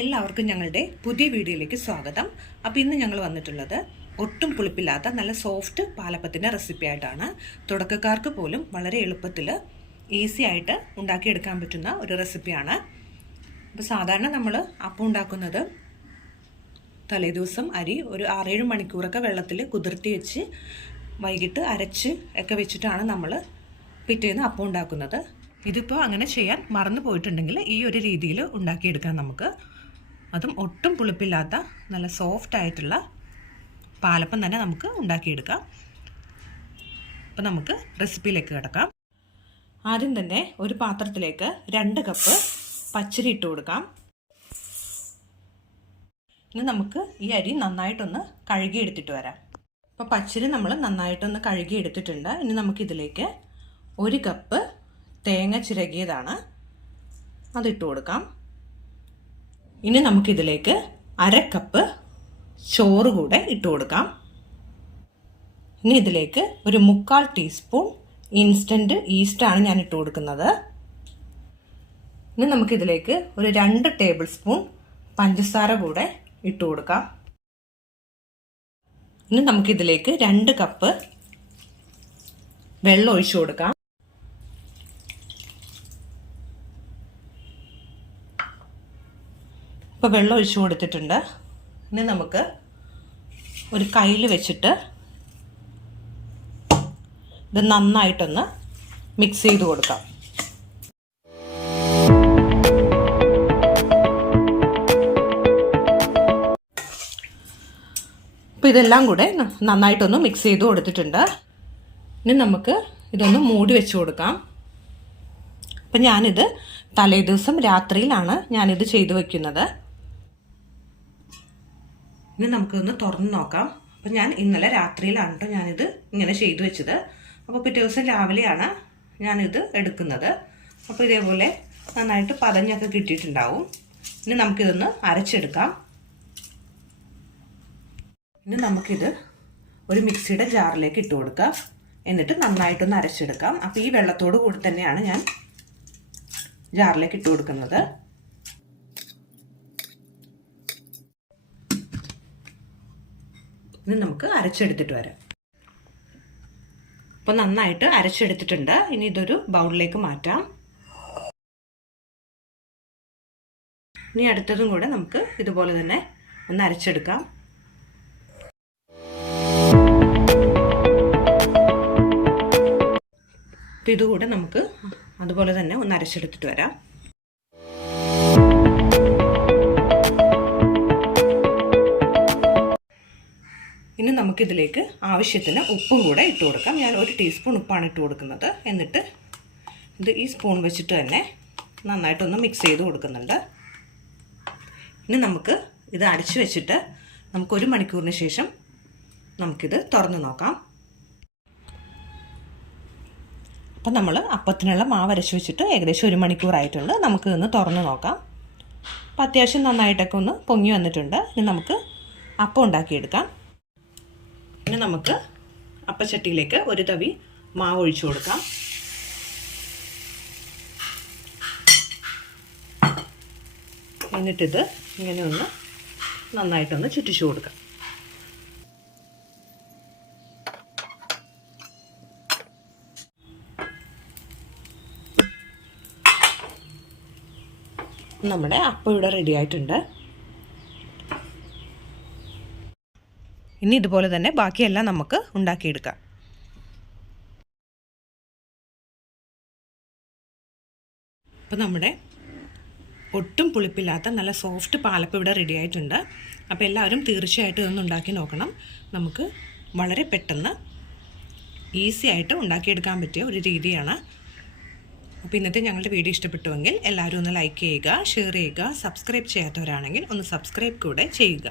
എല്ലാവർക്കും ഞങ്ങളുടെ പുതിയ വീഡിയോയിലേക്ക് സ്വാഗതം. അപ്പോൾ ഇന്ന് ഞങ്ങൾ വന്നിട്ടുള്ളത് ഒട്ടും പുളിപ്പില്ലാത്ത നല്ല സോഫ്റ്റ് പാലപ്പത്തിന്റെ റെസിപ്പി ആയിട്ടാണ്. തുടക്കക്കാർക്ക് പോലും വളരെ എളുപ്പത്തിൽ ഈസി ആയിട്ട് ഉണ്ടാക്കിയെടുക്കാൻ പറ്റുന്ന ഒരു റെസിപ്പിയാണ് അപ്പോൾ സാധാരണ നമ്മൾ അപ്പം ഉണ്ടാക്കുന്നത് തലേദിവസം അരി ഒരു ആറേഴ് മണിക്കൂറൊക്കെ വെള്ളത്തിൽ കുതിർത്തി വെച്ച് വൈകിട്ട് അരച്ച് ഒക്കെ വെച്ചിട്ടാണ് നമ്മൾ പിറ്റേന്ന് അപ്പം ഉണ്ടാക്കുന്നത്. ഇതിപ്പോൾ അങ്ങനെ ചെയ്യാൻ മറന്നു പോയിട്ടുണ്ടെങ്കിൽ ഈ ഒരു രീതിയിൽ ഉണ്ടാക്കിയെടുക്കാം നമുക്ക്. അതും ഒട്ടും പുളിപ്പില്ലാത്ത നല്ല സോഫ്റ്റ് ആയിട്ടുള്ള പാലപ്പം തന്നെ നമുക്ക് ഉണ്ടാക്കിയെടുക്കാം. അപ്പോൾ നമുക്ക് റെസിപ്പിയിലേക്ക് കിടക്കാം. ആദ്യം തന്നെ ഒരു പാത്രത്തിലേക്ക് രണ്ട് കപ്പ് പച്ചരി ഇട്ട് കൊടുക്കാം. ഇനി നമുക്ക് ഈ അരി നന്നായിട്ടൊന്ന് കഴുകി എടുത്തിട്ട് വരാം. അപ്പോൾ പച്ചരി നമ്മൾ നന്നായിട്ടൊന്ന് കഴുകി എടുത്തിട്ടുണ്ട് ഇനി നമുക്കിതിലേക്ക് ഒരു കപ്പ് തേങ്ങ ചിരകിയതാണ്. അതിട്ട് കൊടുക്കാം. ഇനി നമുക്കിതിലേക്ക് അര കപ്പ് ചോറ് കൂടെ ഇട്ട് കൊടുക്കാം. ഇനി ഇതിലേക്ക് ഒരു മുക്കാൽ ടീസ്പൂൺ ഇൻസ്റ്റന്റ് ഈസ്റ്റാണ് ഞാൻ ഇട്ട് കൊടുക്കുന്നത്. ഇനി നമുക്കിതിലേക്ക് ഒരു രണ്ട് ടേബിൾ സ്പൂൺ പഞ്ചസാര കൂടെ ഇട്ട് കൊടുക്കാം. ഇനി നമുക്കിതിലേക്ക് രണ്ട് കപ്പ് വെള്ളം ഒഴിച്ചു കൊടുക്കാം. ഇപ്പോൾ വെള്ളം ഒഴിച്ചു കൊടുത്തിട്ടുണ്ട്. ഇനി നമുക്ക് ഒരു കയ്യിൽ വെച്ചിട്ട് ഇത് നന്നായിട്ടൊന്ന് മിക്സ് ചെയ്ത് കൊടുക്കാം. അപ്പോൾ ഇതെല്ലാം കൂടെ നന്നായിട്ടൊന്ന് മിക്സ് ചെയ്ത് കൊടുത്തിട്ടുണ്ട്. ഇനി നമുക്ക് ഇതൊന്ന് മൂടി വെച്ച് കൊടുക്കാം. അപ്പം ഞാനിത് തലേദിവസം രാത്രിയിലാണ് ഞാനിത് ചെയ്തു വയ്ക്കുന്നത് ഇനി നമുക്കിതൊന്ന് തുറന്ന് നോക്കാം. അപ്പം ഞാൻ ഇന്നലെ രാത്രിയിലാണ് കേട്ടോ ഞാനിത് ഇങ്ങനെ ചെയ്ത് വെച്ചത്. അപ്പോൾ പിറ്റേ ദിവസം രാവിലെയാണ് ഞാനിത് എടുക്കുന്നത്. അപ്പോൾ ഇതേപോലെ നന്നായിട്ട് പതഞ്ഞൊക്കെ കിട്ടിയിട്ടുണ്ടാവും. ഇനി നമുക്കിതൊന്ന് അരച്ചെടുക്കാം. ഇനി നമുക്കിത് ഒരു മിക്സിയുടെ ജാറിലേക്ക് ഇട്ട് കൊടുക്കാം. എന്നിട്ട് നന്നായിട്ടൊന്ന് അരച്ചെടുക്കാം. അപ്പോൾ ഈ വെള്ളത്തോട് കൂടി തന്നെയാണ് ഞാൻ ജാറിലേക്ക് ഇട്ട് കൊടുക്കുന്നത്. ഇനി നമുക്ക് അരച്ചെടുത്തിട്ട് വരാം. അപ്പോൾ നന്നായിട്ട് അരച്ചെടുത്തിട്ടുണ്ട്. ഇനി ഇതൊരു ബൗളിലേക്ക് മാറ്റാം. ഇനി അടുത്തതും കൂടെ നമുക്ക് ഇതുപോലെ തന്നെ ഒന്ന് അരച്ചെടുക്കാം. അപ്പോൾ ഇതുകൂടെ നമുക്ക് അതുപോലെ തന്നെ ഒന്ന് അരച്ചെടുത്തിട്ട് വരാം. നമുക്കിതിലേക്ക് ആവശ്യത്തിന് ഉപ്പും കൂടെ ഇട്ട് കൊടുക്കാം. ഞാൻ ഒരു ടീസ്പൂൺ ഉപ്പാണ് ഇട്ട് കൊടുക്കുന്നത്. എന്നിട്ട് ഇത് ഈ സ്പൂൺ വെച്ചിട്ട് തന്നെ നന്നായിട്ടൊന്ന് മിക്സ് ചെയ്ത് കൊടുക്കുന്നുണ്ട്. ഇനി നമുക്ക് ഇത് അടിച്ചു വെച്ചിട്ട് നമുക്ക് ഒരു മണിക്കൂറിന് ശേഷം നമുക്കിത് തുറന്ന് നോക്കാം. അപ്പം നമ്മൾ അപ്പത്തിനുള്ള മാവ് അരച്ച് വെച്ചിട്ട് ഏകദേശം ഒരു മണിക്കൂറായിട്ടുണ്ട്. നമുക്ക് ഇന്ന് തുറന്ന് നോക്കാം. അപ്പം അത്യാവശ്യം നന്നായിട്ടൊക്കെ ഒന്ന് പൊങ്ങി വന്നിട്ടുണ്ട്. ഇനി നമുക്ക് അപ്പം ഉണ്ടാക്കിയെടുക്കാം. ഇനി നമുക്ക് അപ്പച്ചട്ടിയിലേക്ക് ഒരു തവി മാവ് ഒഴിച്ചു കൊടുക്കാം. എന്നിട്ടിത് ഇങ്ങനെ ഒന്ന് നന്നായിട്ടൊന്ന് ചുറ്റിച്ചു കൊടുക്കാം. നമ്മുടെ അപ്പം ഇവിടെ റെഡി ആയിട്ടുണ്ട്. ഇനി ഇതുപോലെ തന്നെ ബാക്കിയെല്ലാം നമുക്ക് ഉണ്ടാക്കിയെടുക്കാം. അപ്പോൾ നമ്മുടെ ഒട്ടും പുളിപ്പില്ലാത്ത നല്ല സോഫ്റ്റ് പാലപ്പം ഇവിടെ റെഡി ആയിട്ടുണ്ട്. അപ്പോൾ എല്ലാവരും തീർച്ചയായിട്ടും ഇതൊന്ന് ഉണ്ടാക്കി നോക്കണം. നമുക്ക് വളരെ പെട്ടെന്ന് ഈസി ആയിട്ട് ഉണ്ടാക്കിയെടുക്കാൻ പറ്റിയ ഒരു രീതിയാണ്. അപ്പോൾ ഇന്നത്തെ ഞങ്ങളുടെ വീഡിയോ ഇഷ്ടപ്പെട്ടുവെങ്കിൽ എല്ലാവരും ഒന്ന് ലൈക്ക് ചെയ്യുക ഷെയർ ചെയ്യുക സബ്സ്ക്രൈബ് ചെയ്യാത്തവരാണെങ്കിൽ ഒന്ന് സബ്സ്ക്രൈബ് കൂടെ ചെയ്യുക.